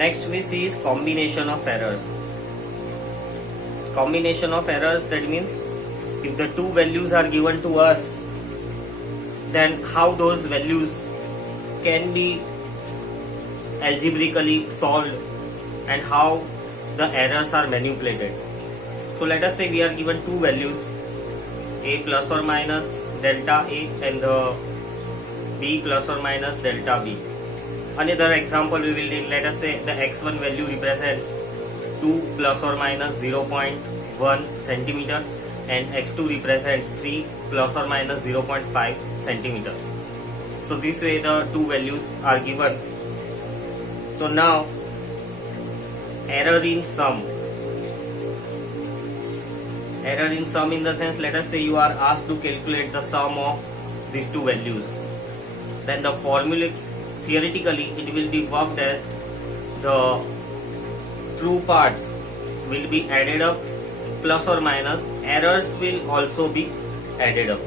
Next we see is combination of errors. Combination of errors, that means if the two values are given to us, then how those values can be algebraically solved and how the errors are manipulated. So let us say we are given two values, a plus or minus delta a and the b plus or minus delta b. Another example we will take, let us say the x1 value represents 2 plus or minus 0.1 centimeter and x2 represents 3 plus or minus 0.5 centimeter. So this way the two values are given. So now error in sum. Error in sum in the sense, let us say you are asked to calculate the sum of these two values. Then the formula, theoretically it will be worked as the true parts will be added up plus or minus, errors will also be added up.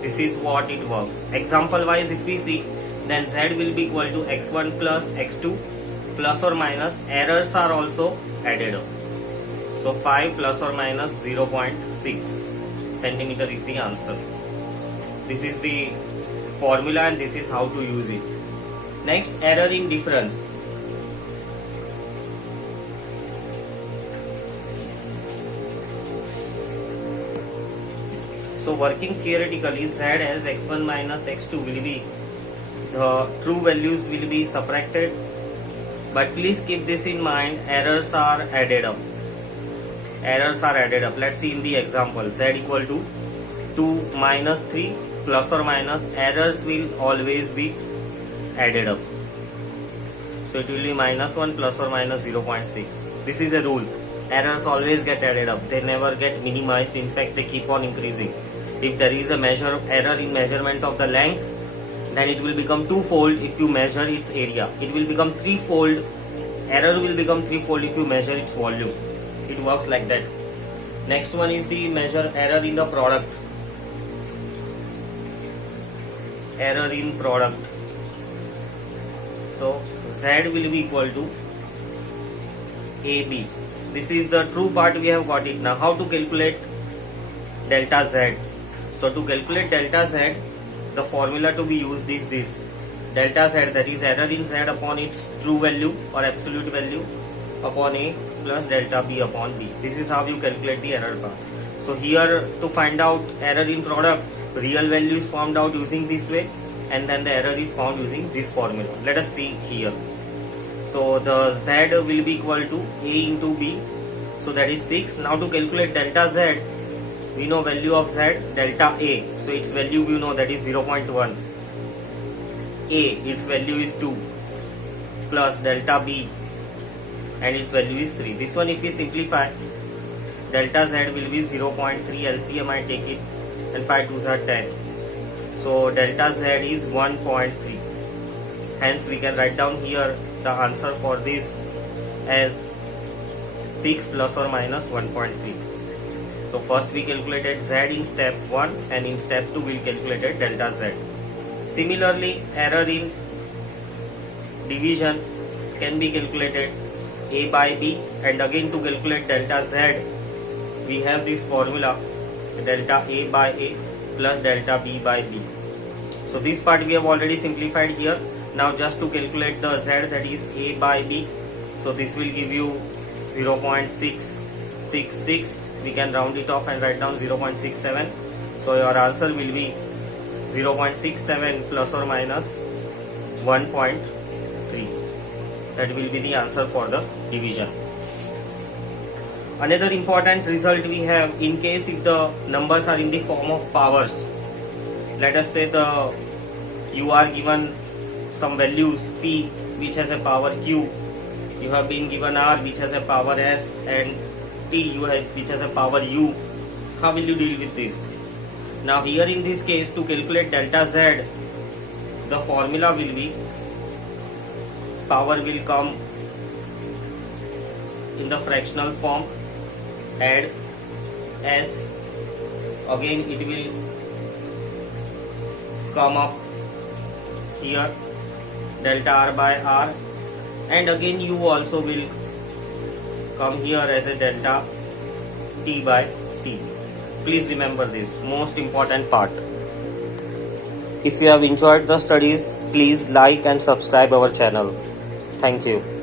This is what it works. Example wise if we see, then z will be equal to x1 plus x2 plus or minus, errors are also added up. So 5 plus or minus 0.6 centimeter is the answer. This is the formula and this is how to use it. Next, error in difference. So working theoretically, z as x1 minus x2 will be, the true values will be subtracted, but please keep this in mind, errors are added up. Errors are added up. Let's see in the example, z equal to 2 minus 3 plus or minus, errors will always be added up. So it will be minus 1 plus or minus 0.6. This is a rule. Errors always get added up. They never get minimized. In fact, they keep on increasing. If there is a error in measurement of the length, then it will become twofold if you measure its area. It will become threefold. Error will become threefold if you measure its volume. It works like that. Next one is the measure error in the product. Error in product. So z will be equal to AB. This is the true part, we have got it. Now how to calculate delta z? So to calculate delta z, the formula to be used is this. Delta z, that is error in z upon its true value or absolute value upon A plus delta B upon B. This is how you calculate the error part. So here to find out error in product, real value is found out using this way and then the error is found using this formula. Let us see here. So the z will be equal to A into B. So that is 6. Now to calculate delta z, we know value of z, delta A. So its value we know, that is 0.1. A, its value is 2 plus delta B and its value is 3. This one if we simplify, delta z will be 0.3, LCM I take it, and 5 2s are 10. So delta z is 1.3. Hence we can write down here the answer for this as 6 plus or minus 1.3. So first we calculated z in step 1 and in step 2 we calculated delta z. Similarly, error in division can be calculated A by B, and again to calculate delta z we have this formula, delta A by A plus delta B by B. So this part we have already simplified here. Now just to calculate the z, that is A by B, so this will give you 0.666. We can round it off and write down 0.67. So your answer will be 0.67 plus or minus 1.3. That will be the answer for the division. Another important result we have, in case if the numbers are in the form of powers. Let us say you are given some values P which has a power Q, you have been given R which has a power S, and T which has a power U. How will you deal with this? Now here in this case, to calculate delta Z, the formula will be, power will come in the fractional form, add S, again it will come up here, delta R by R, and again u also will come here as a delta t by p. Please remember this most important part. If you have enjoyed the studies, please like and subscribe our channel. Thank you.